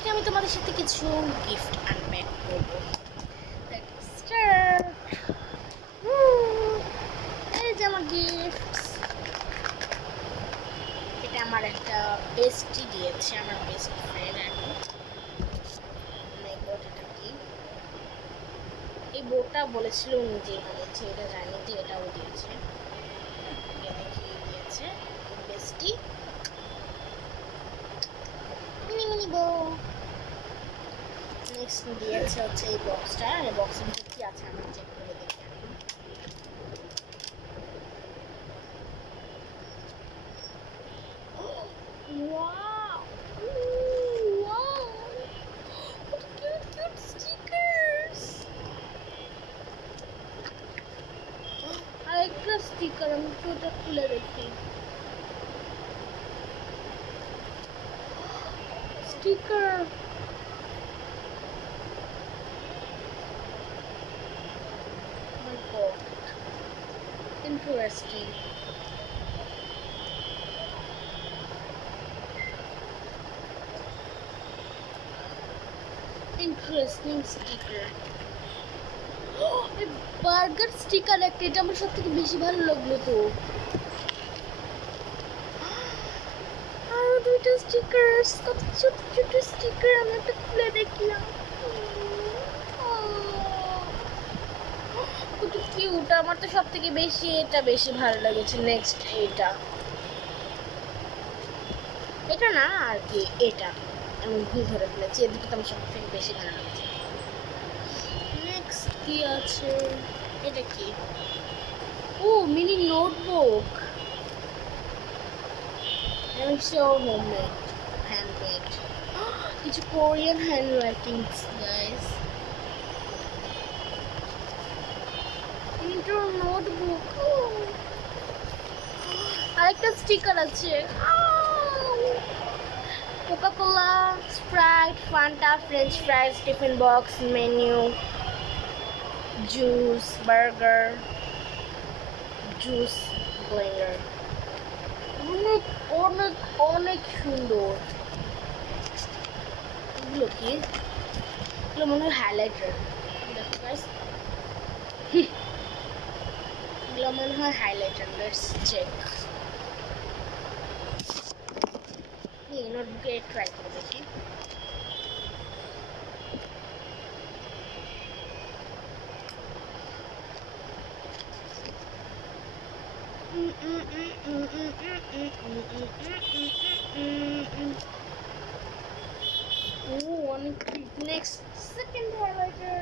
আজকে আমি তোমাদের সাথে কিছু গিফট আনপ্যাক করবো। এই যে আমার গিফট, এটা আমার একটা বেস্টি দিয়েছে, আমার বেস্ট ফ্রেন্ড। এটা কি? এই বোর্ডটা বলেছিল নিজেই বানিয়েছে, এটা জানি যে এটাও দিয়েছে। দিয়েছে বেস্টি মিনি মিনি বো। নেক্সট দিয়েছে হচ্ছে এই বক্সটা। এই বক্সের ভিতরে কি আছে আমি চেক করে দেখি। Wow! Ooh, wow! What cute stickers! আরেকটা স্টিকার, আমি একটু ওটা খুলে দেখি। Sticker interesting. Interesting sticker. Burger sticker একটা, এটা আমার সব থেকে বেশি ভালো লাগলো। তো আরো দুইটা স্টিকার্স, কত ছোট ছোট স্টিকার। আমি একটা খুলে দেখলাম, কত কিউট। আমার তো সব থেকে বেশি এটা বেশি ভালো লেগেছে। নেক্সট এটা না আর কি, এটা আমি ভুল ধরে ফেলেছি। এদিকে তো আমার সব থেকে বেশি ভালো লেগেছে। নেক্সট কি আছে? এটা কি? ও মিনি নোটবুক। আমি সো হোমমেড, হ্যান্ডমেড। কিছু Korean hand writings guys. Intro notebook. আরেকটা স্টিকার আছে। কোকা-কোলা, স্প্রাইট, ফান্টা, ফ্রেঞ্চ ফ্রাইজ, tiffin box, menu, juice, burger, juice Blender. অনেক অনেক অনেক সুন্দর। এগুলো কি? এগুলো মনে হয় হাইলাইটার। দেখো গাইস, এগুলো মনে হয় হাইলাইটার। Let's check. এই নোটবুকে ট্রাই করে দেখি। Next, second highlighter.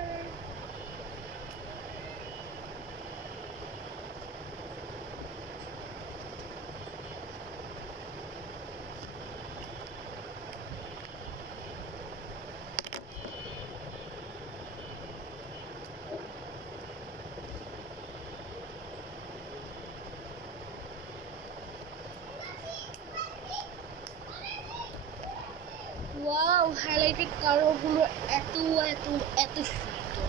Wow, highlighted কালারগুলো এত এত এত সুন্দর,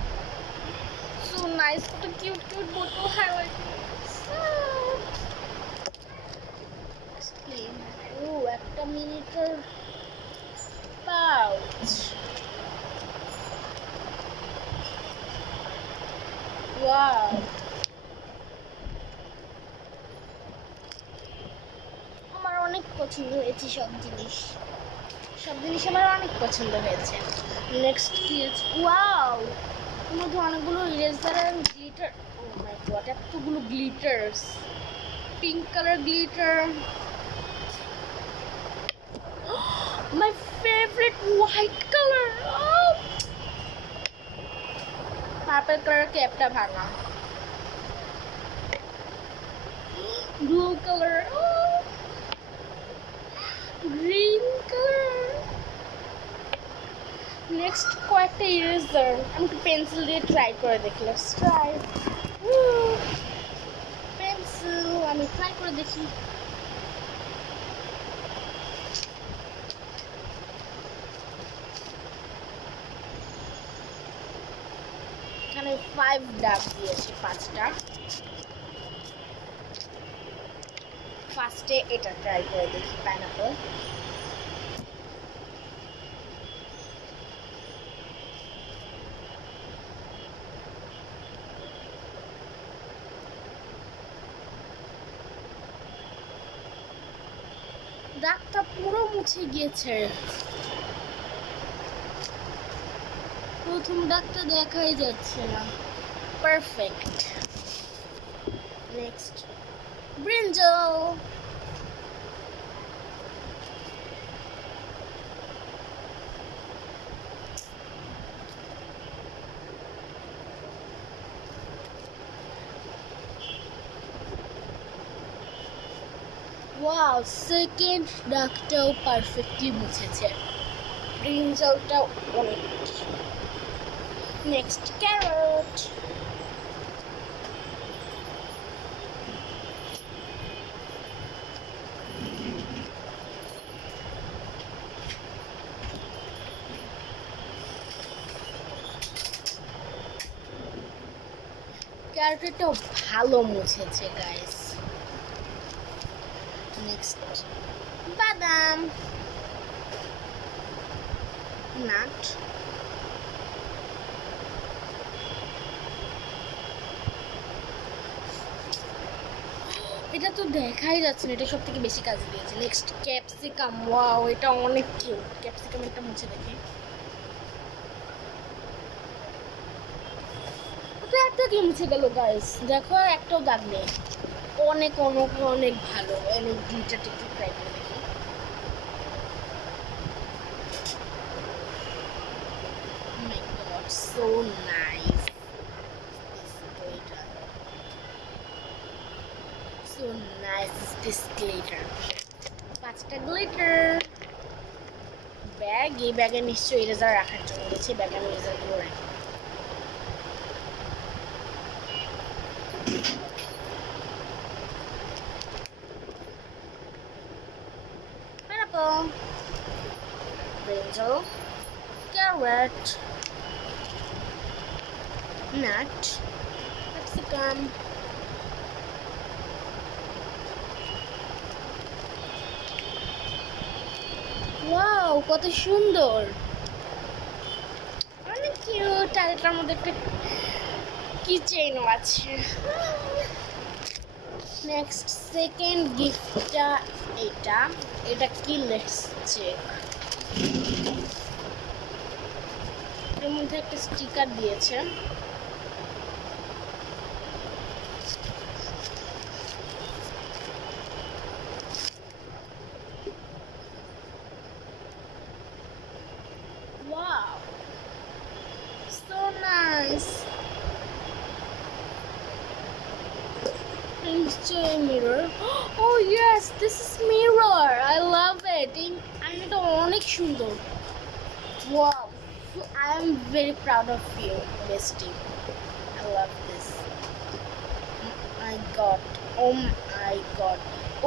সো নাইস। কত কিউট কিউট বোটো হাইলাইটেড। ও একটা মিনিটার পাউচ। ওয়াও, আমার অনেক পছন্দ হয়েছে সব জিনিস আমার অনেক পছন্দ হয়েছে। নেক্সট কি আছে? ওয়াও, এর মধ্যে অনেকগুলো eraser and glitter. Oh my god, এতগুলো glitters. Pink colour glitter. My favourite white colour. Purple colour ক্যাপটা ভাঙা। Blue colour, green colour. Next কয়েকটা ইরেজার। আমি একটু পেন্সিল দিয়ে ট্রাই করে দেখি। Let's try. পেন্সিল আমি ট্রাই করে দেখি। এখানে 5 ডাব দিয়েছে, 5টা। ফার্স্টে এটা ট্রাই করে দেখি, পাইনাপল। দাগটা পুরো মুছে গিয়েছে, প্রথম দাগটা দেখাই যাচ্ছে না। Perfect. Next brinjal. Wow, second দাগটাও পারফেক্টলি মুছেছে, ব্রিঞ্জলটাও অনেক। Next carrot. ক্যারটটাও ভালো মুছেছে গাইস। নেক্সট বাদাম, নাট। এটা তো দেখাই যাচ্ছে না, এটা সব থেকে বেশি কাজ দিয়েছে। Next capsicum. ওয়াও, এটা অনেক কিউট। ক্যাপসিকাম একটা মুছে দেখি। একটা কি মুছে গেল গাইস, দেখো আর একটাও দাগ নেই। অনেক অনেক অনেক ভালো। অনেক গ্লিটারটা একটু ট্রাই করে দেখি। My god, so nice this glitter, so nice this glitter. 5টা গ্লিটার। ব্যাগ, এই ব্যাগে নিশ্চয়ই ইরেজার রাখার জন্য গেছে। ব্যাগে আমি ইরেজারগুলো রাখি। Pineapple, brinjal, carrot, nut, capsicum, wow কত সুন্দর, অনেক কিউট। আর এটার মধ্যে একটা কিচেনও আছে। নেক্সট সেকেন্ড গিফটটা এটা। এটা কি লেখছে, এর মধ্যে একটা স্টিকার দিয়েছে। Wow, so nice. নিশ্চয়ই mirror. Oh yes, this is mirror. I love it. এটা অনেক সুন্দর। Wow, I am very proud of you, bestie. I love this. Oh my god. Oh my god.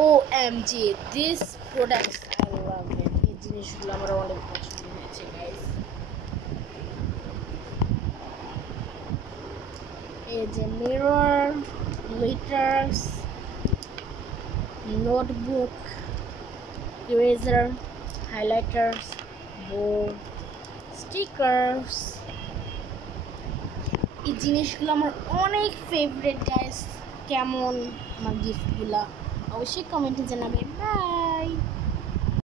OMG, this products I love it. এই জিনিসগুলো আমার অনেক পছন্দ হয়েছে guys. এই যে mirror, glitters, notebook, eraser, highlighters, bow, stickers. এই জিনিসগুলো আমার অনেক ফেভারিট গাইস। কেমন আমার গিফটগুলো অবশ্যই কমেন্টে জানাবেন। বাই।